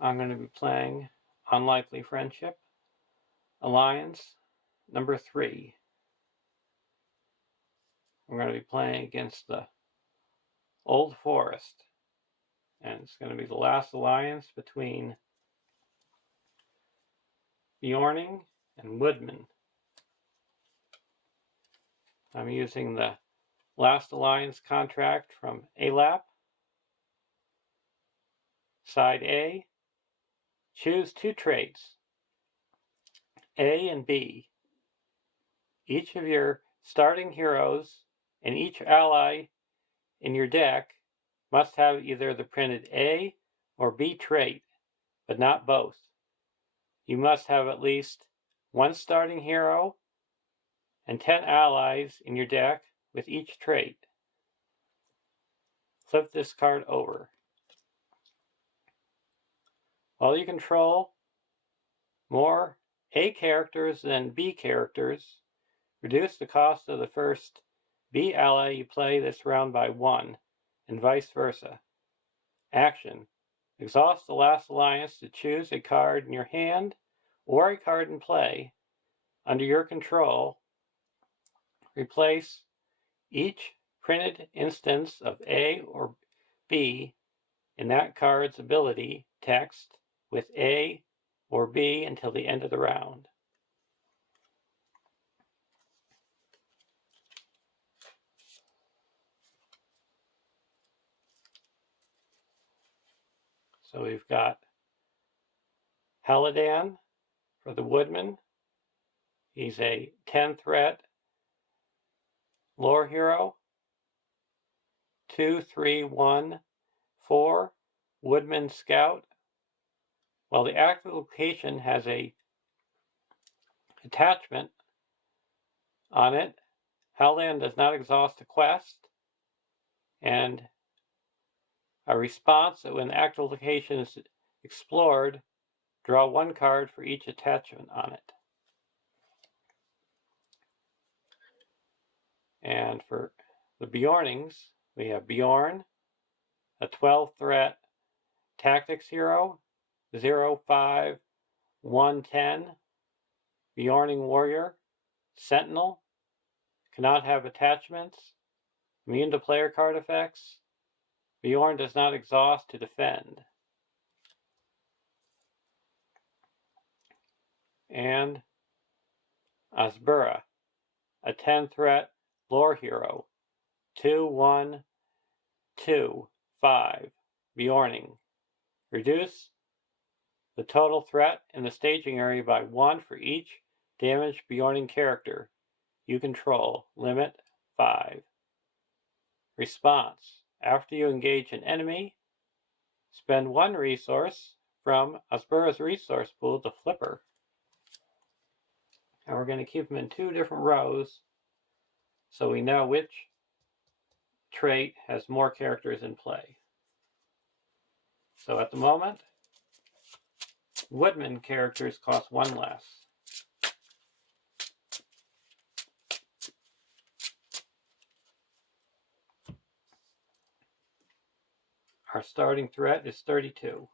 I'm going to be playing Unlikely Friendship, Alliance number 3. I'm going to be playing against the Old Forest, and it's going to be the last alliance between Beorning and Woodmen. I'm using the Last Alliance contract from ALAP. Side A, choose 2 traits, A and B. Each of your starting heroes and each ally in your deck must have either the printed A or B trait, but not both. You must have at least 1 starting hero and 10 allies in your deck with each trait. Flip this card over. While you control more A characters than B characters, reduce the cost of the first B ally you play this round by 1, and vice versa. Action. Exhaust the last alliance to choose a card in your hand or a card in play under your control. Replace each printed instance of A or B in that card's ability text with A or B until the end of the round. So we've got Haladan for the Woodman. He's a 10 threat lore hero. 2, 3, 1, 4 Woodman Scout. While the active location has a attachment on it, Haladan does not exhaust a quest, and a response that when the active location is explored, draw 1 card for each attachment on it. And for the Beornings, we have Beorn, a 12 threat tactics hero, 0, 5, 1, 10, Beorning warrior, sentinel, cannot have attachments, immune to player card effects. Beorn does not exhaust to defend. And Asbura, a 10 threat lore hero, 2, 1, 2, 5, Beorning. Reduce the total threat in the staging area by 1 for each damaged Beorning character you control. Limit 5. Response. After you engage an enemy, spend 1 resource from Asbura's resource pool to flip her. And we're going to keep them in 2 different rows so we know which trait has more characters in play. So at the moment, Woodman characters cost 1 less. Our starting threat is 32.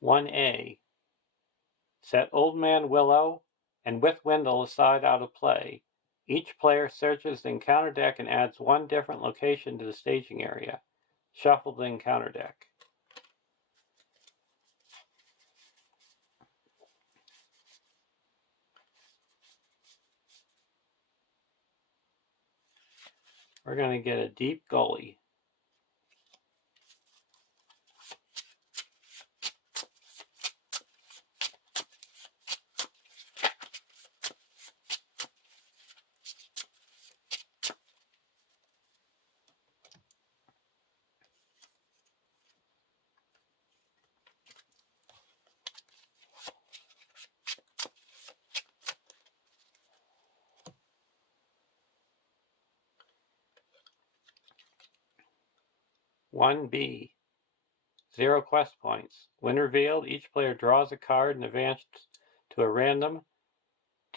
One A. Set Old Man Willow and Withwindle aside out of play. Each player searches the encounter deck and adds 1 different location to the staging area. Shuffle the encounter deck. We're going to get a deep gully. 1B. 0 quest points. When revealed, each player draws a card and advances to a random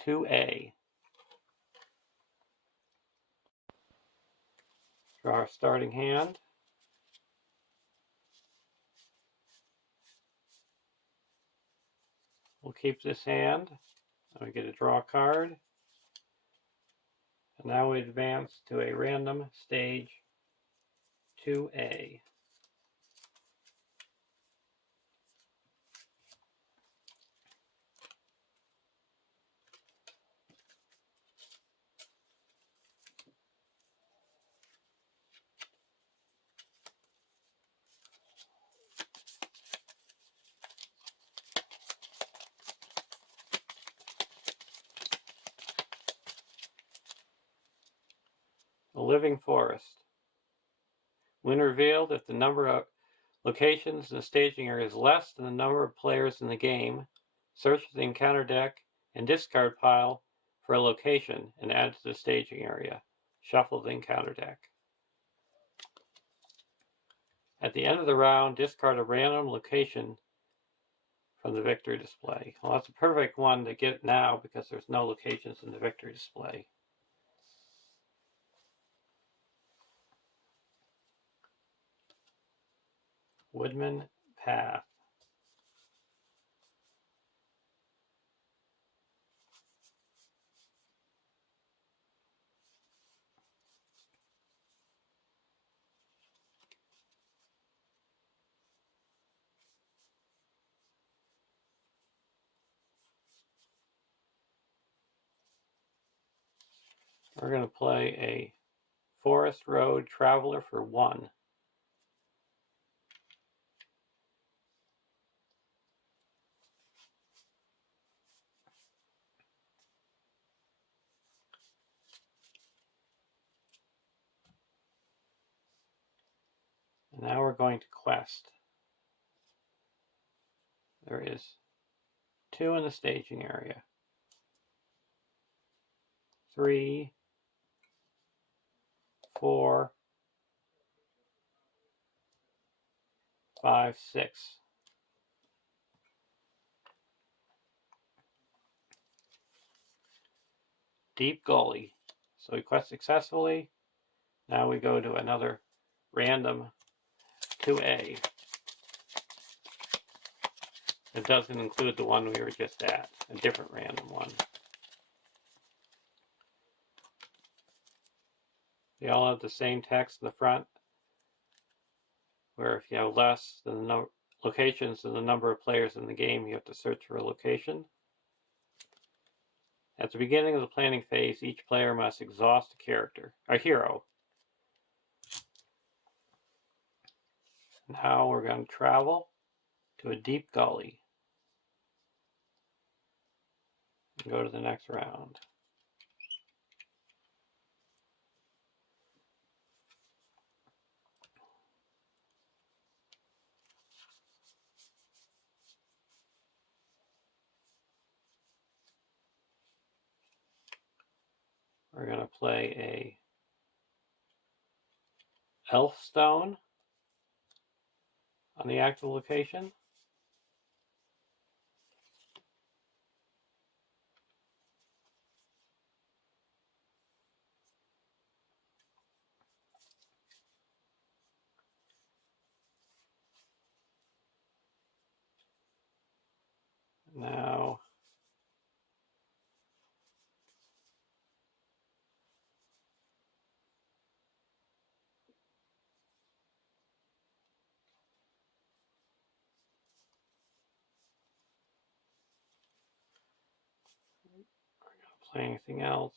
2A. Draw our starting hand. We'll keep this hand. We get a draw card. And now we advance to a random stage 2A. A living forest. When revealed, if the number of locations in the staging area is less than the number of players in the game, search the encounter deck and discard pile for a location and add to the staging area. Shuffle the encounter deck. At the end of the round, discard a random location from the victory display. Well, that's a perfect one to get now because there's no locations in the victory display. Woodman Path. We're going to play a Forest Road Traveler for 1. And now we're going to quest. There is 2 in the staging area. 3, 4, 5, 6. Deep Gully. So we quest successfully. Now we go to another random 2A. It doesn't include the one we were just at, a different random one. They all have the same text in the front, where if you have less than the locations than the number of players in the game, you have to search for a location. At the beginning of the planning phase, each player must exhaust a hero. Now we're going to travel to a deep gully and go to the next round. We're going to play a elf stone on the active location. Now we're going to play anything else.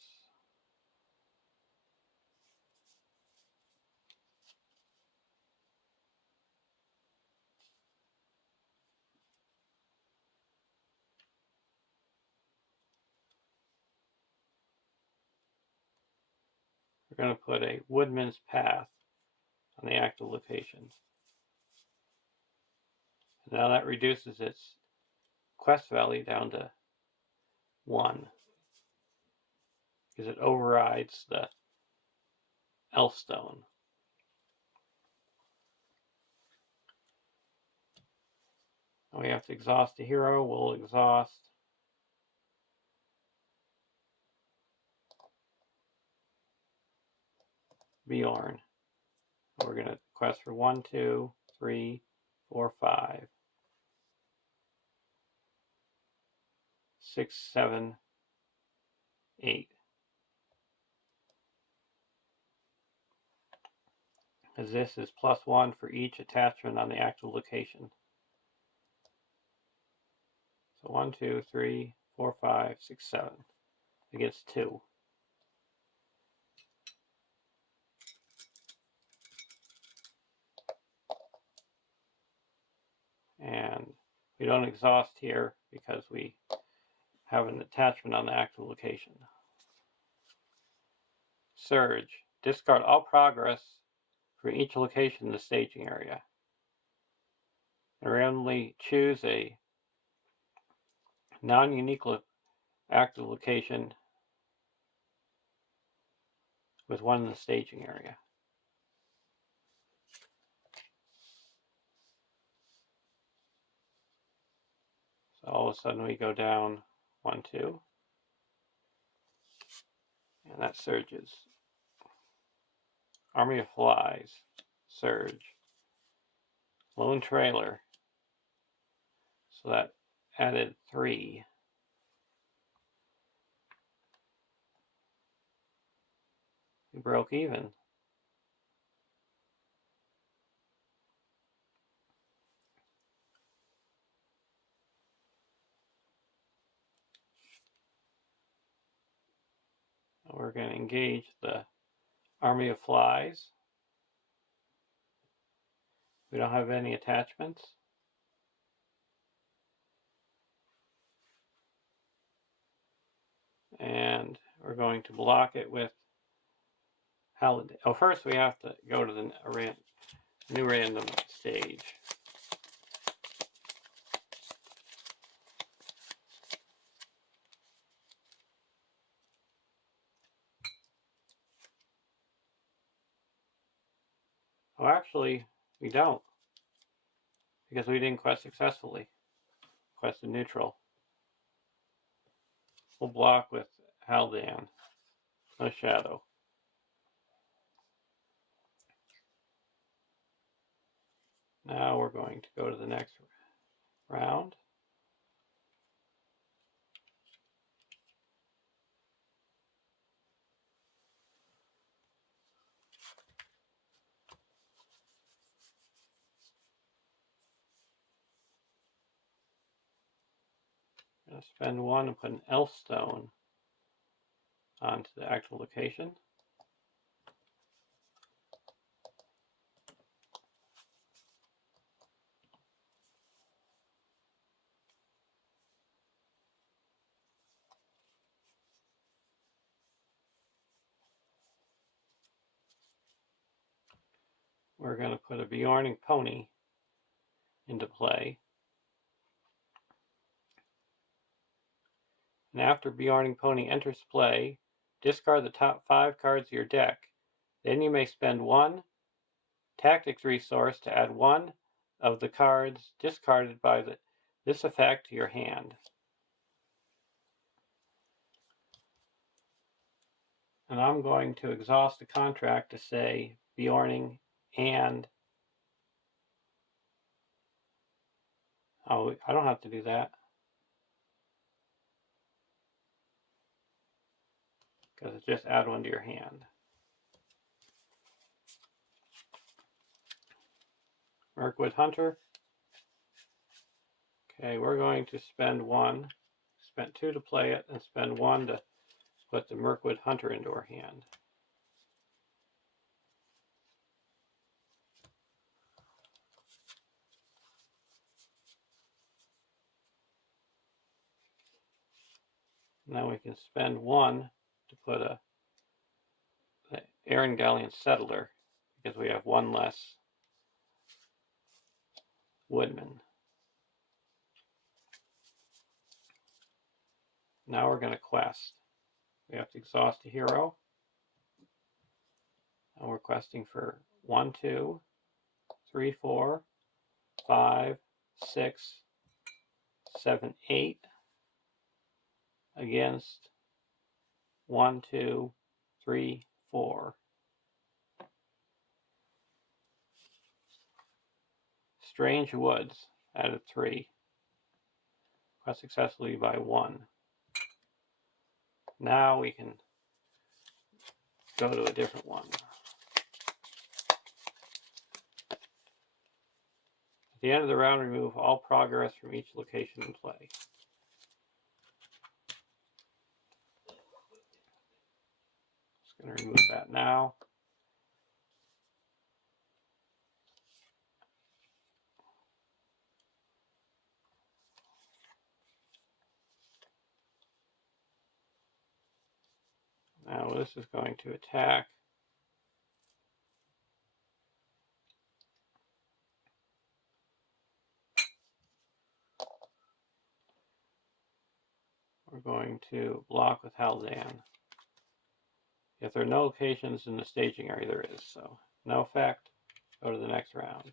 We're going to put a Woodman's Path on the active location. And now that reduces its quest value down to 1 because it overrides the elf stone. So we have to exhaust a hero. We'll exhaust Beorn. We're going to quest for 1, 2, 3, 4, 5, 6, 7, 8. As this is +1 for each attachment on the active location. So 1, 2, 3, 4, 5, 6, 7. It gets 2. And we don't exhaust here because we have an attachment on the active location. Surge. Discard all progress for each location in the staging area. And randomly choose a non-unique active location with one in the staging area. So all of a sudden we go down 1, 2. And that surges. Army of Flies. Surge. Lone Trailer. So that added 3. We broke even. We're going to engage the Army of Flies. We don't have any attachments. And we're going to block it with Holiday. Oh, first we have to go to the new random stage. Oh, actually, we don't. Because we didn't quest successfully. Quested neutral. We'll block with Haldan. No shadow. Now we're going to go to the next round. I'm going to spend 1 and put an elf stone onto the actual location. We're going to put a Beorning pony into play. And after Beorning pony enters play, discard the top 5 cards of your deck. Then you may spend 1 tactics resource to add 1 of the cards discarded by this effect to your hand. And I'm going to exhaust the contract to say Beorning and... Oh, I don't have to do that. Because it's just add 1 to your hand. Mirkwood Hunter. Okay, we're going to spend 1. Spent 2 to play it, and spend 1 to put the Mirkwood Hunter into our hand. Now we can spend 1 to put the Aaron Galleon Settler, because we have 1 less Woodman. Now we're going to quest. We have to exhaust a hero. And we're questing for 1, 2, 3, 4, 5, 6, 7, 8 against 1, 2, 3, 4. Strange Woods out of 3. Quest successfully by 1. Now we can go to a different one. At the end of the round, remove all progress from each location in play. Just going to remove that now. Now this is going to attack. We're going to block with Haldane. If there are no locations in the staging area, there is, so no effect. Go to the next round.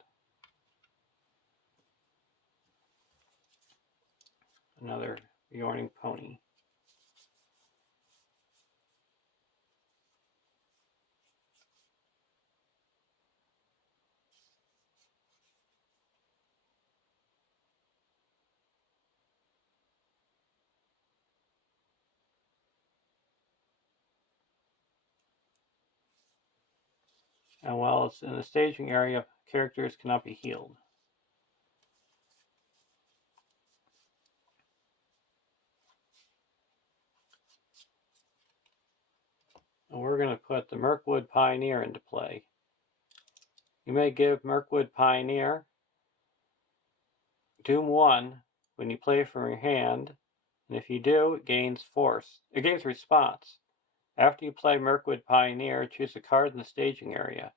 Another Beorning Pony. And while it's in the staging area, characters cannot be healed. And we're going to put the Mirkwood Pioneer into play. You may give Mirkwood Pioneer Doom 1 when you play from your hand, and if you do, it gains force. It gains response. After you play Mirkwood Pioneer, choose a card in the staging area.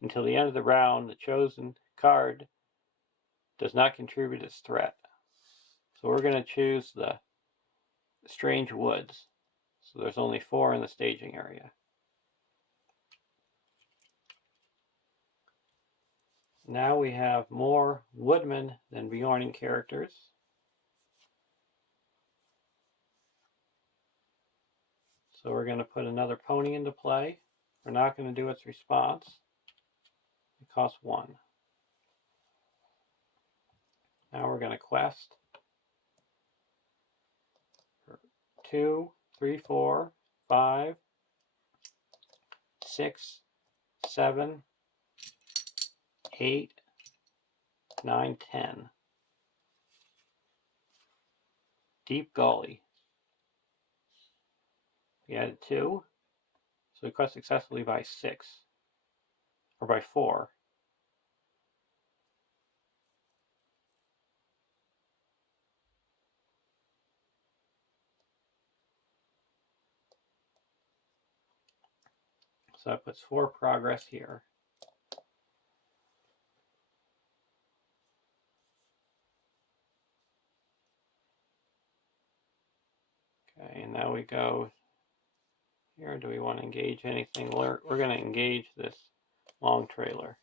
Until the end of the round, the chosen card does not contribute its threat. So we're going to choose the Strange Woods. So there's only 4 in the staging area. Now we have more Woodmen than Beorning characters. So we're going to put another pony into play. We're not going to do its response. It costs 1. Now we're going to quest. 2, 3, 4, 5, 6, 7, 8, 9, 10. Deep Gully. We added 2. So we quest successfully by 6. Or by 4. So that puts 4 progress here. Okay, and now we go here. Do we want to engage anything? We're going to engage this long trailer.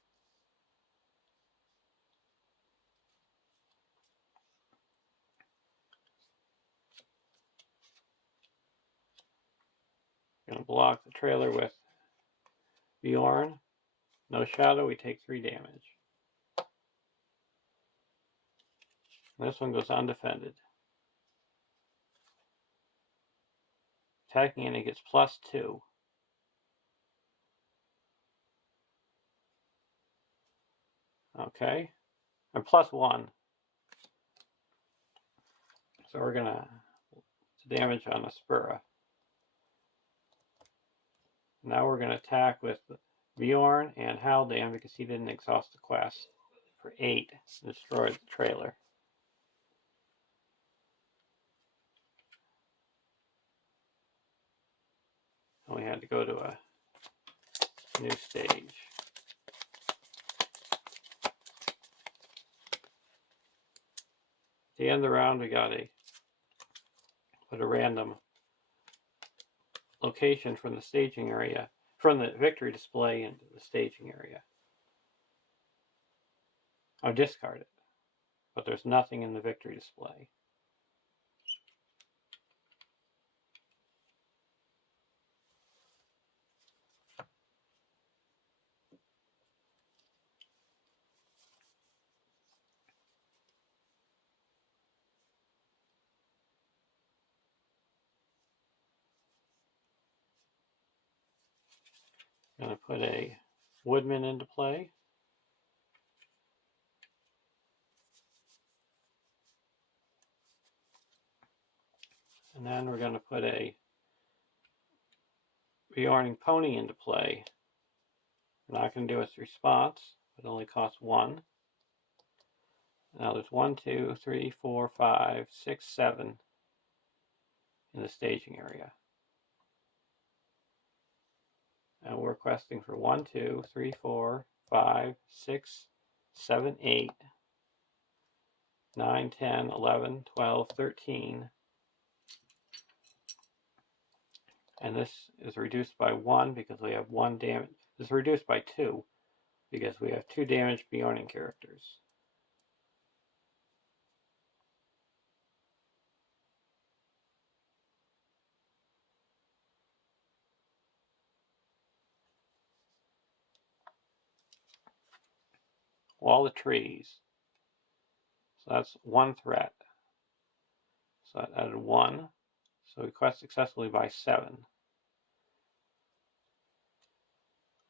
Going to block the trailer with Beorn. No shadow, we take 3 damage. And this one goes undefended. Attacking and it gets +2. Okay. Or +1. So we're gonna damage on a Spura. Now we're gonna attack with Beorn and Haldane because he didn't exhaust the quest for 8 to destroy the trailer. And we had to go to a new stage. At the end of the round, we got to put a random location from the staging area, from the victory display into the staging area. I'll discard it, but there's nothing in the victory display. I'm going to put a Woodman into play. And then we're going to put a Beorning Pony into play. We're not going to do its response. It only costs 1. Now there's 1, 2, 3, 4, 5, 6, 7 in the staging area. And we're questing for 1, 2, 3, 4, 5, 6, 7, 8, 9, 10, 11, 12, 13. And this is reduced by 1 because we have 1 damage. This is reduced by 2 because we have 2 damaged Beorning characters. All the trees. So that's 1 threat. So that added 1. So we quest successfully by 7.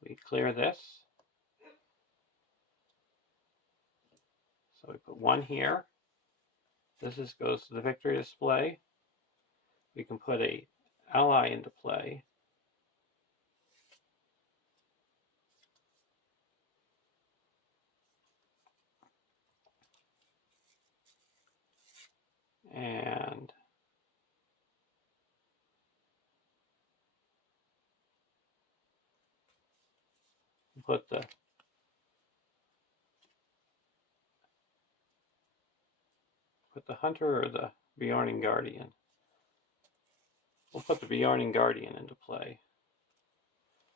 We clear this. So we put 1 here. This goes to the victory display. We can put a ally into play. And put the hunter or the Beorning Guardian. We'll put the Beorning Guardian into play.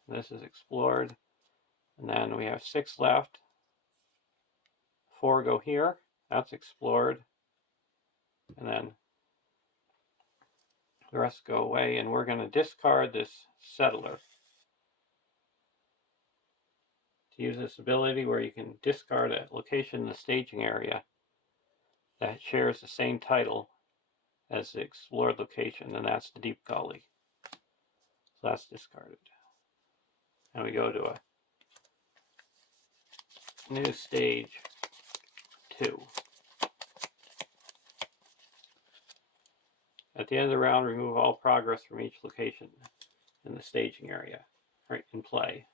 This is explored. And then we have 6 left. 4 go here. That's explored. And then the rest go away. And we're going to discard this settler to use this ability where you can discard a location in the staging area that shares the same title as the explored location, and that's the Deep Gully. So that's discarded. And we go to a new stage 2. At the end of the round, remove all progress from each location in the staging area, right, in play.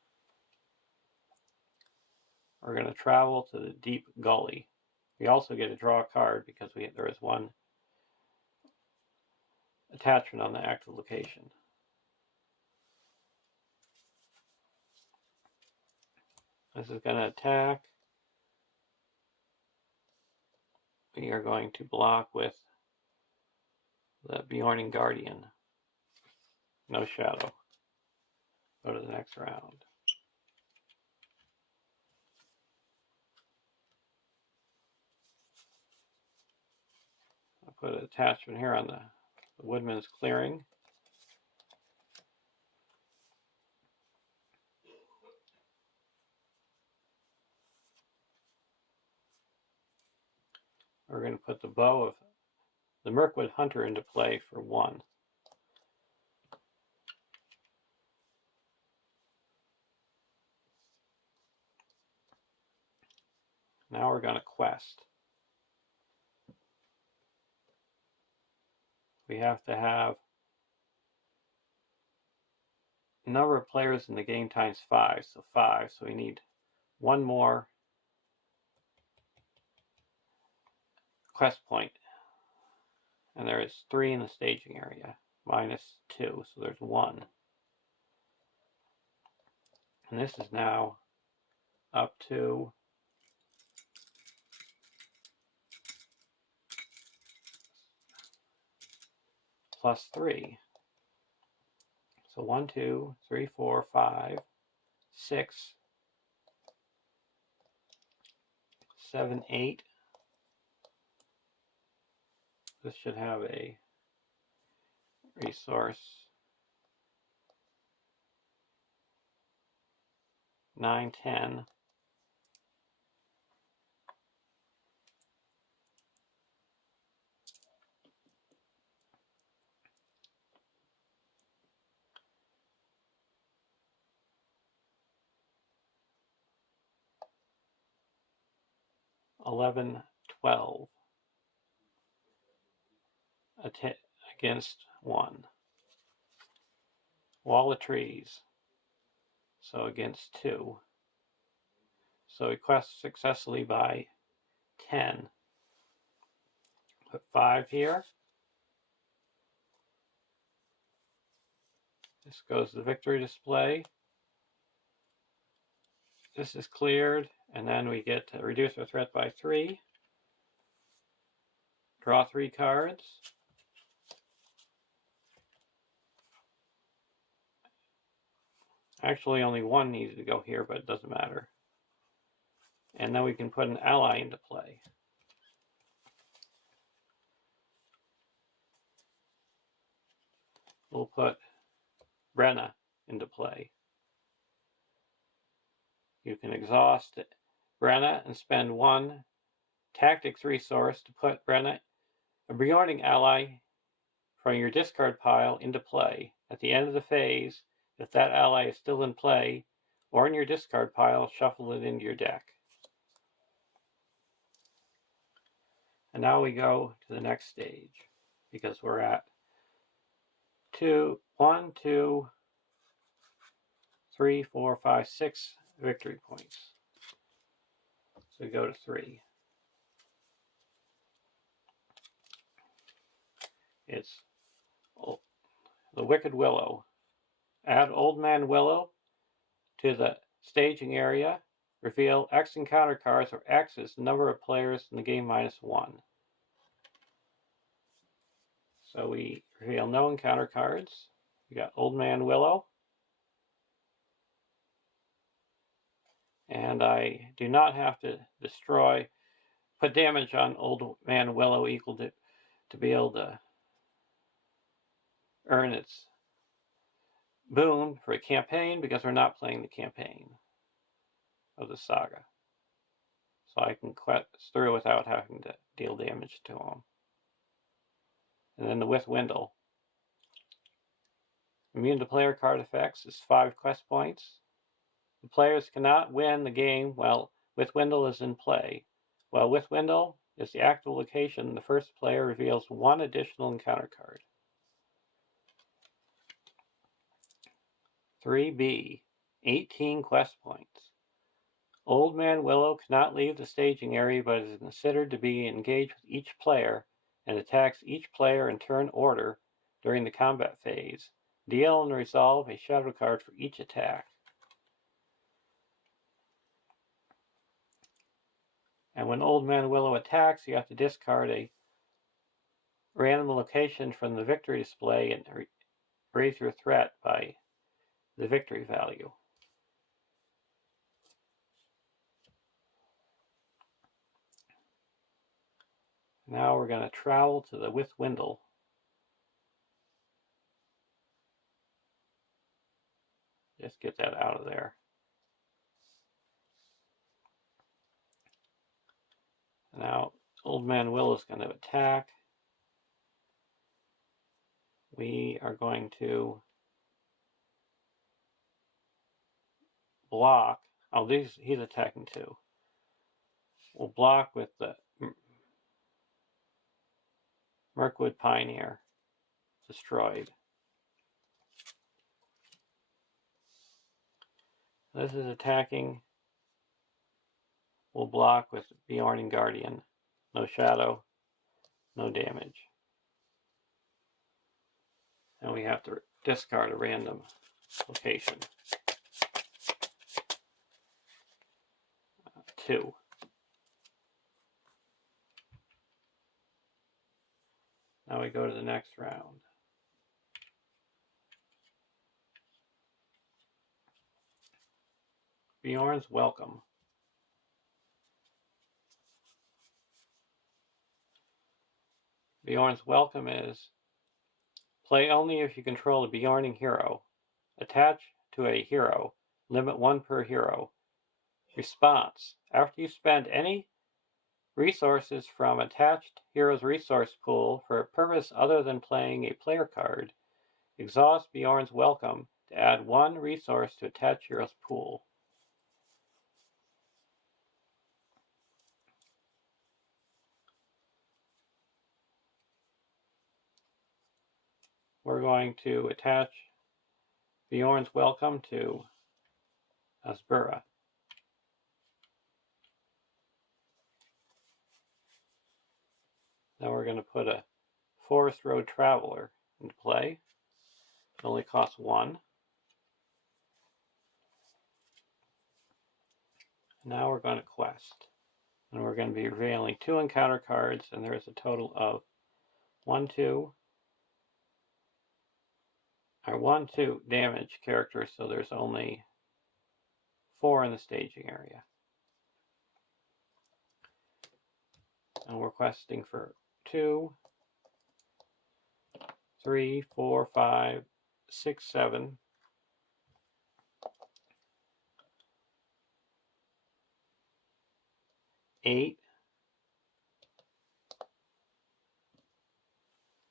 We're going to travel to the Deep Gully. We also get to draw a card because there is 1 attachment on the active location. This is going to attack. We are going to block with the Beorning Guardian. No shadow. Go to the next round. I'll put an attachment here on the Woodman's Clearing. We're going to put the bow of the Mirkwood Hunter into play for 1. Now we're going to quest. We have to have the number of players in the game times 5, so 5. So we need 1 more quest point. And there is 3 in the staging area, minus 2, so there's 1. And this is now up to +3. So 1, 2, 3, 4, 5, 6, 7, 8. This should have a resource. 9, 10. 11, 12 against 1. Wall of trees, so against 2. So we quest successfully by 10. Put 5 here. This goes to the victory display. This is cleared, and then we get to reduce our threat by 3. Draw 3 cards. Actually, only 1 needed to go here, but it doesn't matter. And then we can put an ally into play. We'll put Brenna into play. You can exhaust Brenna and spend 1 tactics resource to put Brenna, a Beorning ally, from your discard pile into play. At the end of the phase, if that ally is still in play or in your discard pile, shuffle it into your deck. And now we go to the next stage, because we're at 1, 2, 3, 4, 5, 6 victory points. So we go to 3. It's the Wicked Willow. Add Old Man Willow to the staging area. Reveal X encounter cards, or X is the number of players in the game minus 1. So we reveal no encounter cards. We got Old Man Willow. And I do not have to put damage on Old Man Willow equal to be able to earn its boon for a campaign, because we're not playing the campaign of the saga. So I can quest through without having to deal damage to them. And then the Withwindle. Immune to player card effects is 5 quest points. The players cannot win the game while Withwindle is in play. While Withwindle is the active location, the first player reveals 1 additional encounter card. 3B, 18 quest points. Old Man Willow cannot leave the staging area, but is considered to be engaged with each player and attacks each player in turn order during the combat phase. Deal and resolve a shadow card for each attack. And when Old Man Willow attacks, you have to discard a random location from the victory display and raise your threat by the victory value. Now we're going to travel to the Withwindle. Just get that out of there. Now, Old Man Willow is going to attack. We are going to block. Oh, he's attacking too. We'll block with the Mirkwood Pioneer. Destroyed. This is attacking. We'll block with Beorning Guardian. No shadow, no damage. And we have to discard a random location. 2. Now we go to the next round. Beorn's Welcome. Beorn's Welcome is play only if you control a Beorning hero. Attach to a hero. Limit 1 per hero. Response. After you spend any resources from attached hero's resource pool for a purpose other than playing a player card, exhaust Beorn's Welcome to add 1 resource to attached hero's pool. we're going to attach Beorn's Welcome to Asbura. Now we're going to put a Forest Road Traveler into play. It only costs 1. Now we're going to quest. And we're going to be revealing 2 encounter cards, and there's a total of 1, 2 damage characters, so there's only 4 in the staging area. And we're questing for 2, 3, 4, 5, 6, 7. 8,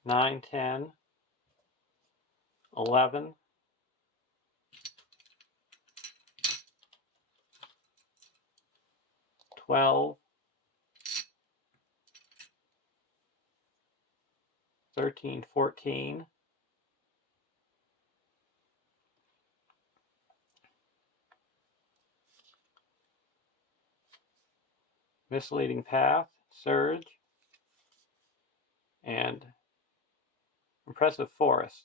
9, 10, 11, 12, 13, 14, Misleading Path, Surge, and Impressive Forest.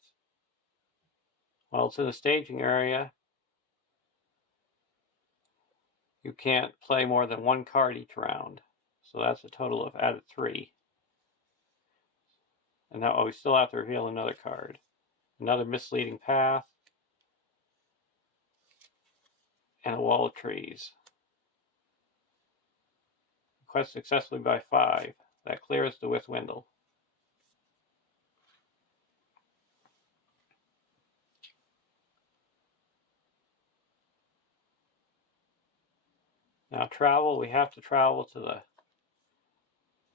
While it's in the staging area, you can't play more than 1 card each round. So that's a total of added 3. And now we still have to reveal another card. Another Misleading Path, and a Wall of Trees. Quest successfully by 5. That clears the Withwindle. Now travel, we have to travel to the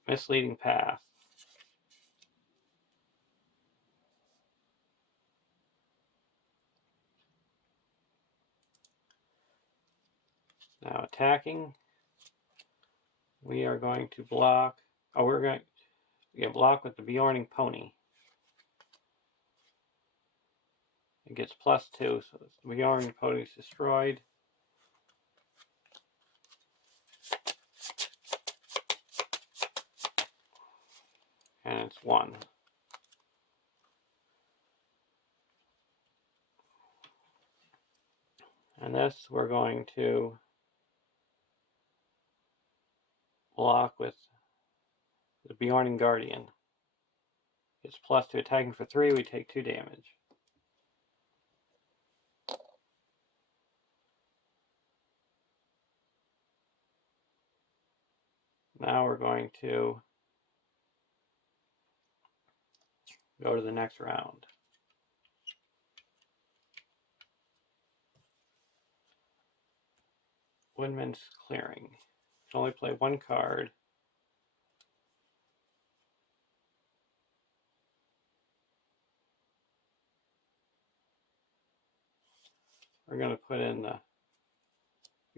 Misleading Path. Now attacking, we are going to block, we're going to get blocked with the Beorning Pony. It gets +2, so the Beorning Pony is destroyed. And it's 1. And this we're going to block with the Beorning Guardian. It's +2 attacking for 3, we take 2 damage. Now we're going to go to the next round. Woodman's Clearing. You can only play 1 card. We're going to put in the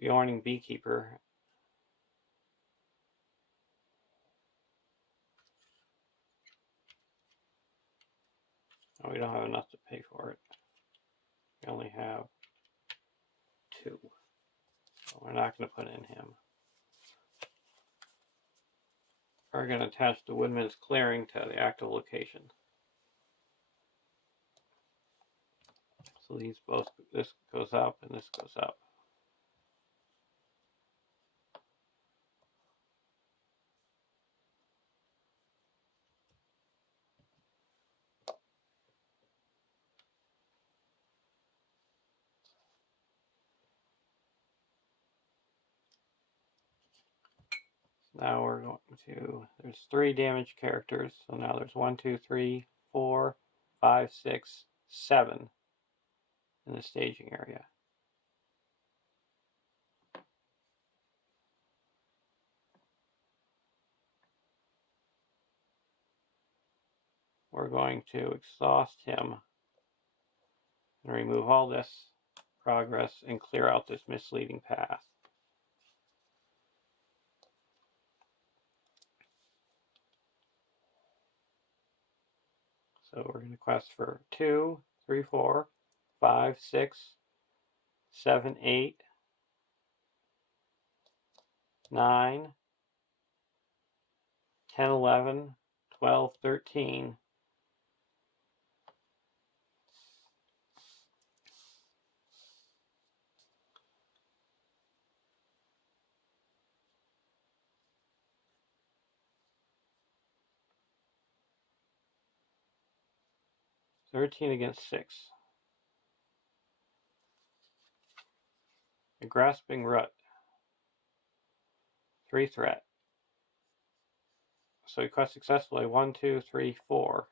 Beorning Beekeeper. Oh, we don't have enough to pay for it. We only have 2. So we're not going to put in him. We're going to attach the Woodman's Clearing to the active location. So these both, this goes up and this goes up. Now we're going to, there's 3 damage characters. So now there's 1, 2, 3, 4, 5, 6, 7 in the staging area. We're going to exhaust him and remove all this progress and clear out this Misleading Path. So we're going to quest for 2, 3, 4, 5, 6, 7, 8, 9, 10, 11, 12, 13. Against 6. A grasping root. 3 threat. So we quest successfully 1, 2, 3, 4.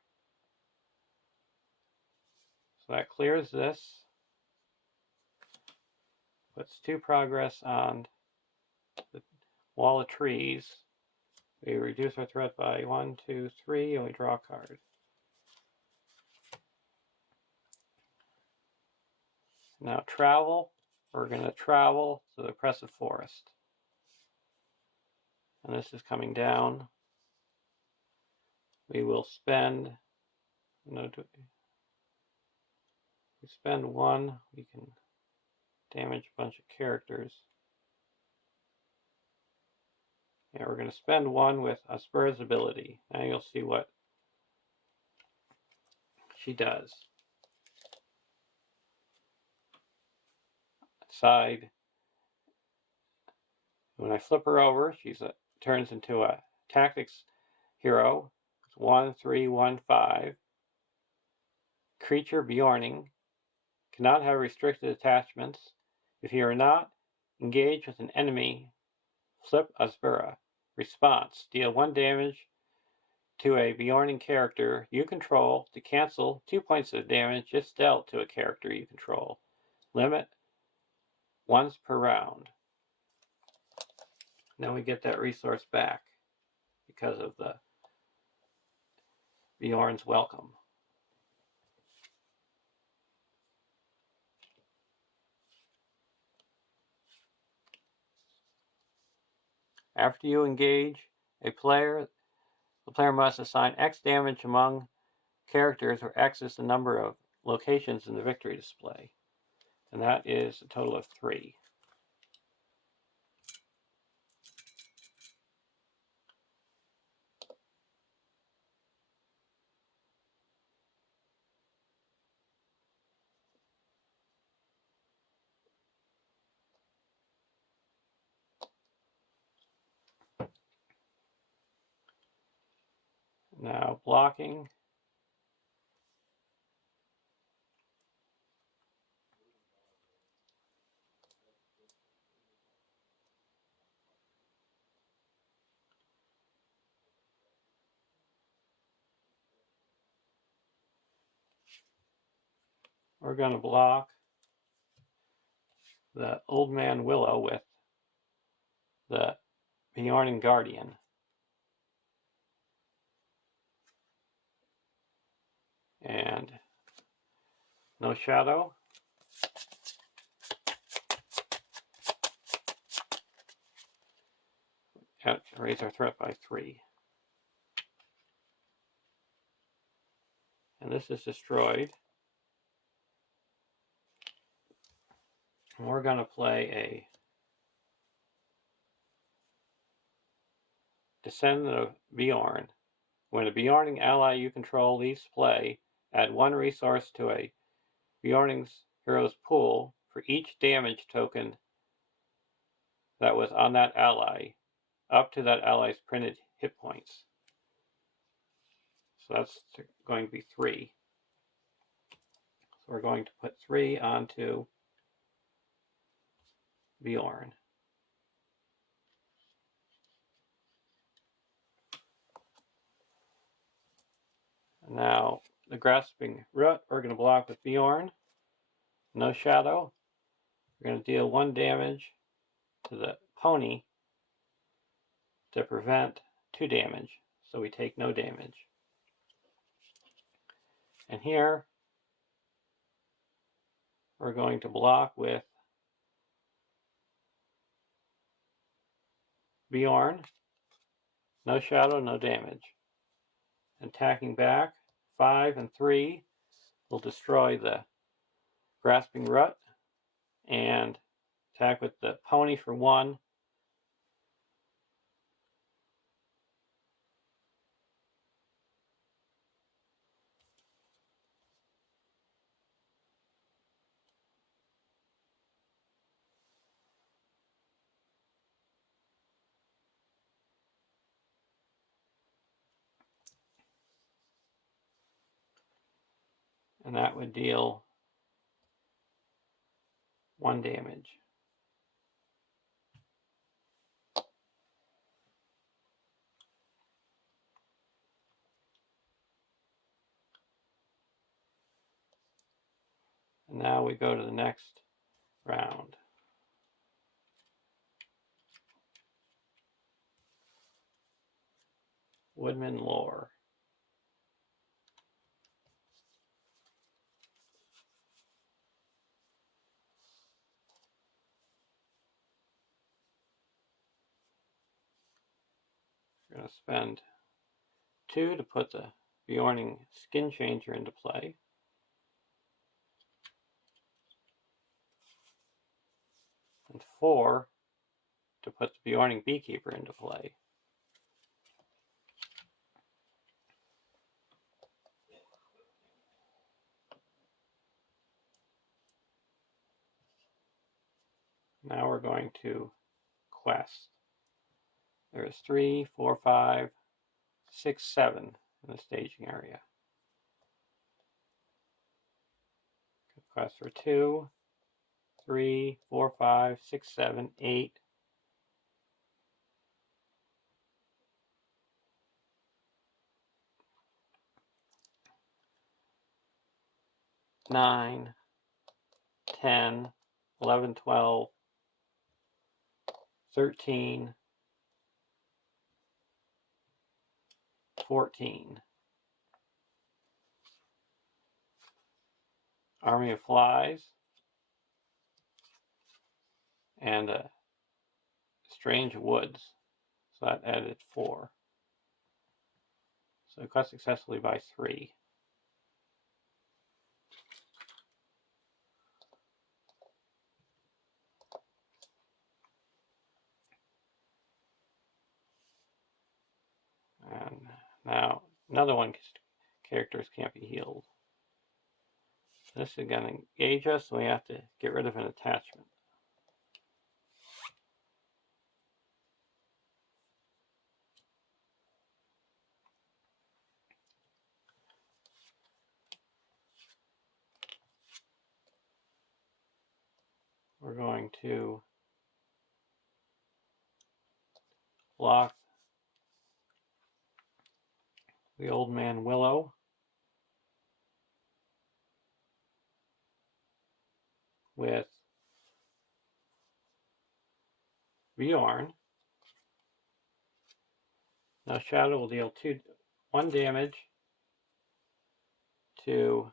So that clears this. Puts 2 progress on the wall of trees. We reduce our threat by 1, 2, 3, and we draw a card. Now travel. We're going to travel to the oppressive forest. And this is coming down. We will spend, we spend 1, we can damage a bunch of characters. Yeah, we're going to spend 1 with Aspera's ability. Now you'll see what she does. Side. When I flip her over, she turns into a tactics hero. It's 1, 3, 1, 5. Creature Beorning. Cannot have restricted attachments. If you are not engaged with an enemy, flip Aspera. Response. Deal 1 damage to a Beorning character you control to cancel 2 points of damage just dealt to a character you control. Limit once per round. Then we get that resource back because of the Beorn's Welcome. After you engage a player, the player must assign X damage among characters, where X is the number of locations in the victory display. And that is a total of 3. Now blocking. We're going to block the Old Man Willow with the Beorning Guardian. And no shadow. Raise our threat by 3. And this is destroyed. And we're going to play a Descendant of Beorn. When a Beorning ally you control leaves play, add 1 resource to a Beorning's hero's pool for each damage token that was on that ally, up to that ally's printed hit points. So that's going to be 3. So we're going to put 3 onto Beorn. Now, the Grasping Root, we're going to block with Beorn. No shadow. We're going to deal 1 damage to the pony to prevent 2 damage. So we take no damage. And here, we're going to block with Beorn. No shadow, no damage. Attacking back, 5 and 3 will destroy the Grasping Root, and attack with the pony for 1. And that would deal 1 damage. And now we go to the next round. Woodmen lore. We're going to spend 2 to put the Beorning Skin Changer into play. And 4 to put the Beorning Beekeeper into play. Now we're going to quest. There's 3, 4, 5, 6, 7 in the staging area. Quest for 2, 3, 4, 5, 6, 7, 8. 9, 10, 11, 12, 13, 14. Army of Flies, and Strange Woods. So that added 4. So quest successfully by 3. And now another one, characters can't be healed. This is going to engage us, so we have to get rid of an attachment. We're going to block the Old Man Willow with Beorn. Now Shadow will deal 1 damage to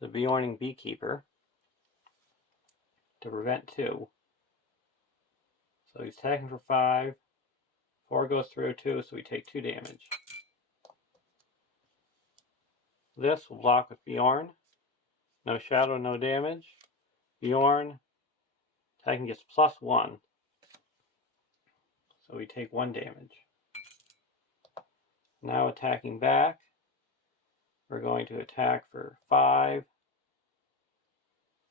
the Beorning Beekeeper to prevent 2. So he's attacking for 5. 4 goes through 2, so we take 2 damage. This will block with Beorn. No Shadow, no damage. Beorn attacking gets +1. So we take 1 damage. Now attacking back. We're going to attack for 5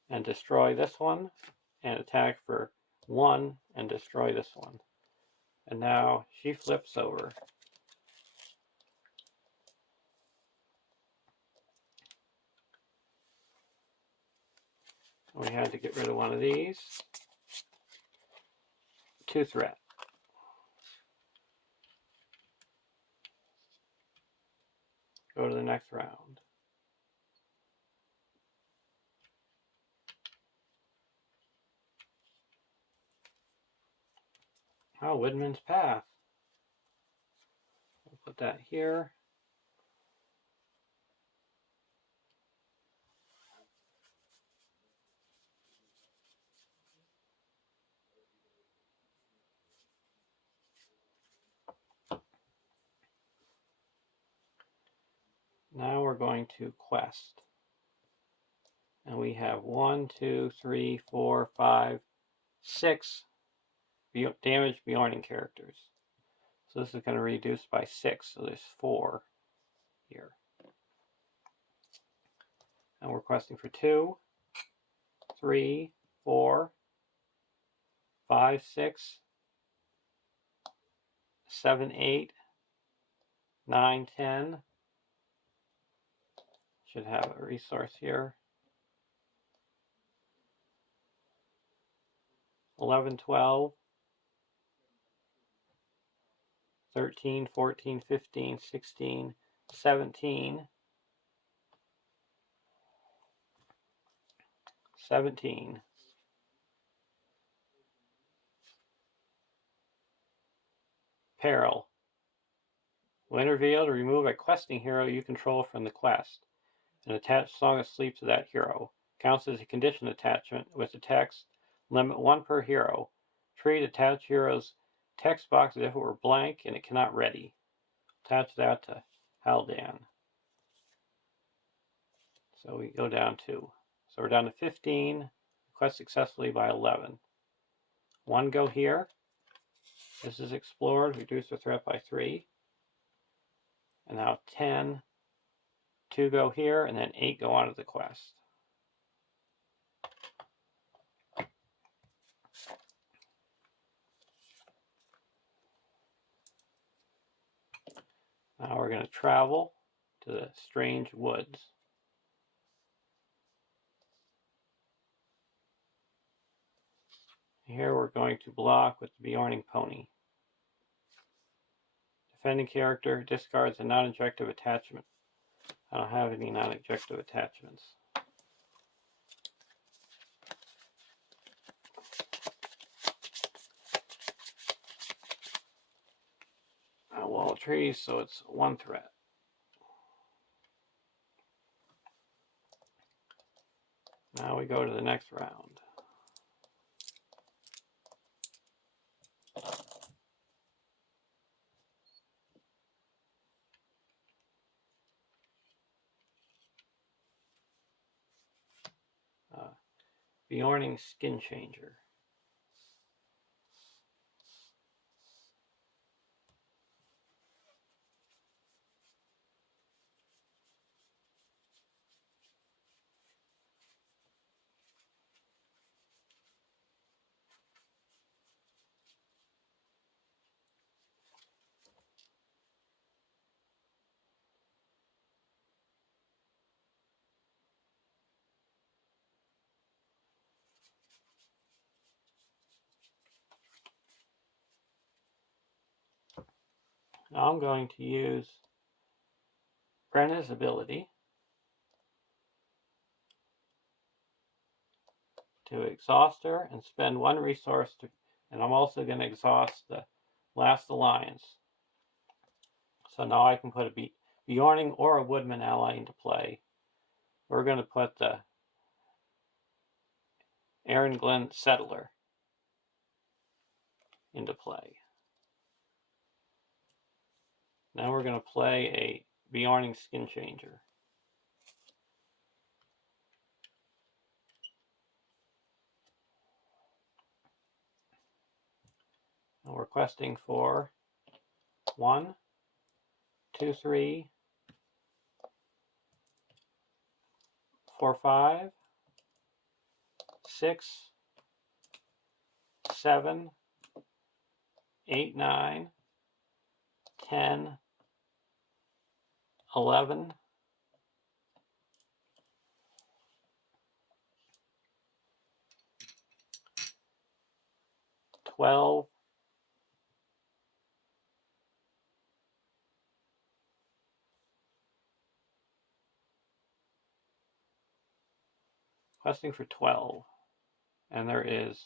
and destroy this one, and attack for 1 and destroy this one. And now she flips over. We had to get rid of one of these. 2 threat. Go to the next round. Oh, Woodman's Path. We'll put that here. Now we're going to quest. And we have 1, 2, 3, 4, 5, 6 damaged Beorning characters. So this is going to reduce by 6, so there's 4 here. And we're questing for 2, 3, 4, 5, 6, 7, 8, 9, 10. Should have a resource here. 11, 12, 13, 14, 15, 16, 17, 17. Peril. When revealed, remove a questing hero you control from the quest and attach Song of Sleep to that hero. Counts as a condition attachment with the text, limit 1 per hero. Treat attached hero's text box as if it were blank and it cannot ready. Attach that to Haldan. So we go down 2. So we're down to 15. Quest successfully by 11. 1 go here. This is explored. Reduce the threat by 3. And now 10. 2 go here, and then 8 go onto the quest. Now we're going to travel to the Strange Woods. Here we're going to block with the Beorning Pony. Defending character discards a non-objective attachment. I don't have any non-objective attachments. A wall of trees, so it's 1 threat. Now we go to the next round. Beorning Skin Changer. Now I'm going to use Brenna's ability to exhaust her and spend 1 resource to, and I'm also going to exhaust the last alliance. So now I can put a Beorning or a Woodman ally into play. We're going to put the Aaron Glen Settler into play. Now we're going to play a Beorning Skin Changer. And we're questing for 1, 2, 3, 4, 5, 6, 7, 8, 9, 10, 11, 12, 12. And there is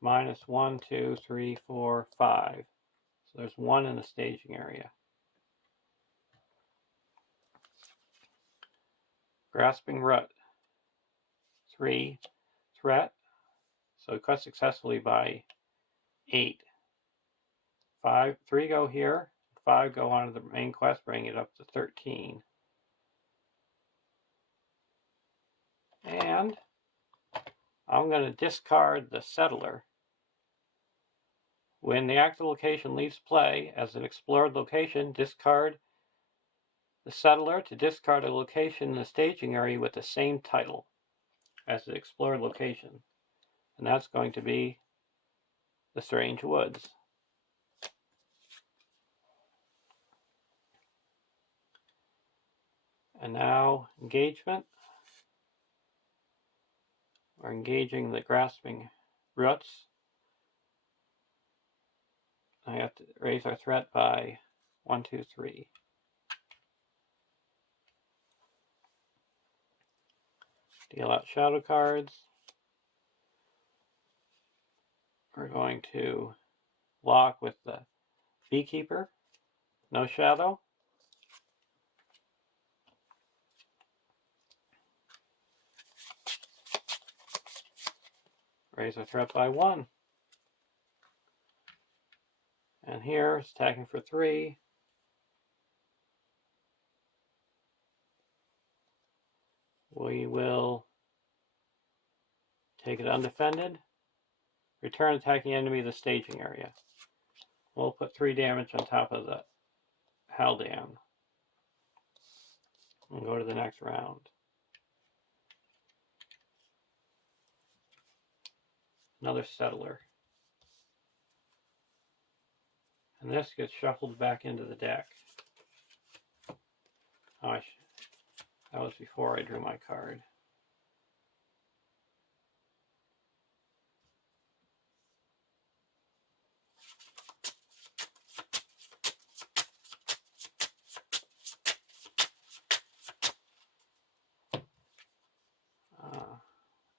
minus 1, 2, 3, 4, 5. So there's 1 in the staging area. Grasping Root. 3 threat. So quest successfully by 8. 3 go here. 5 go onto the main quest, bringing it up to 13. And I'm going to discard the settler. When the active location leaves play as an explored location, discard the settler to discard a location in the staging area with the same title as the explored location. And that's going to be the Strange Woods. And now engagement. We're engaging the grasping roots. I have to raise our threat by 1, 2, 3. Deal out shadow cards. We're going to lock with the Beekeeper. No shadow. Raise our threat by 1. And here, it's attacking for 3. We will take it undefended. Return attacking enemy to the staging area. We'll put 3 damage on top of the Haldam. And go to the next round. Another settler. And this gets shuffled back into the deck. Oh, that was before I drew my card.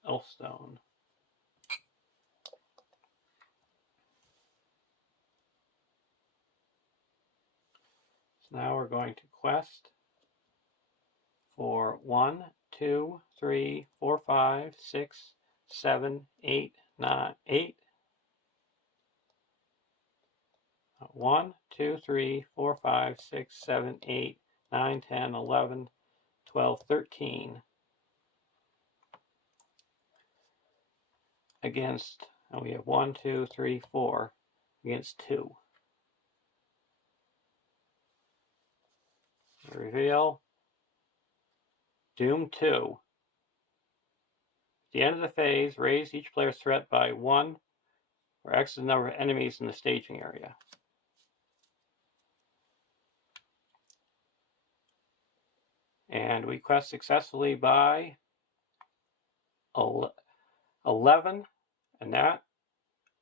Elfstone. So now we're going to quest for 1, 2, 3, 4, 5, 6, 7, 8, 9, 8. 1, 2, 3, 4, 5, 6, 7, 8, 9, 10, 11, 12, 13. Against, and we have 1, 2, 3, 4 against 2. Reveal Doom 2. At the end of the phase, raise each player's threat by 1, or X is the number of enemies in the staging area. And we quest successfully by 11, and that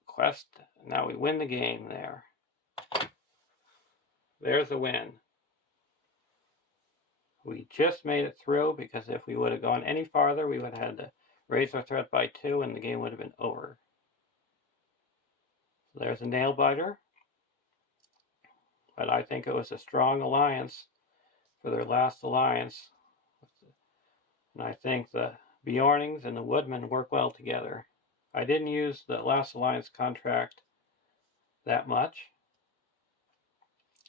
quest, now we win the game there. There's a win. We just made it through, because if we would have gone any farther, we would have had to raise our threat by 2 and the game would have been over. So there's a nail biter. But I think it was a strong alliance for their last alliance. And I think the Beornings and the Woodmen work well together. I didn't use the last alliance contract that much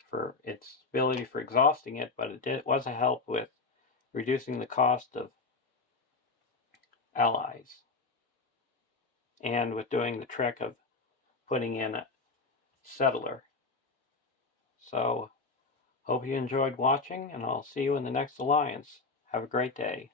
for its ability for exhausting it, but it was a help with reducing the cost of allies and with doing the trick of putting in a settler. So, hope you enjoyed watching, and I'll see you in the next alliance. Have a great day.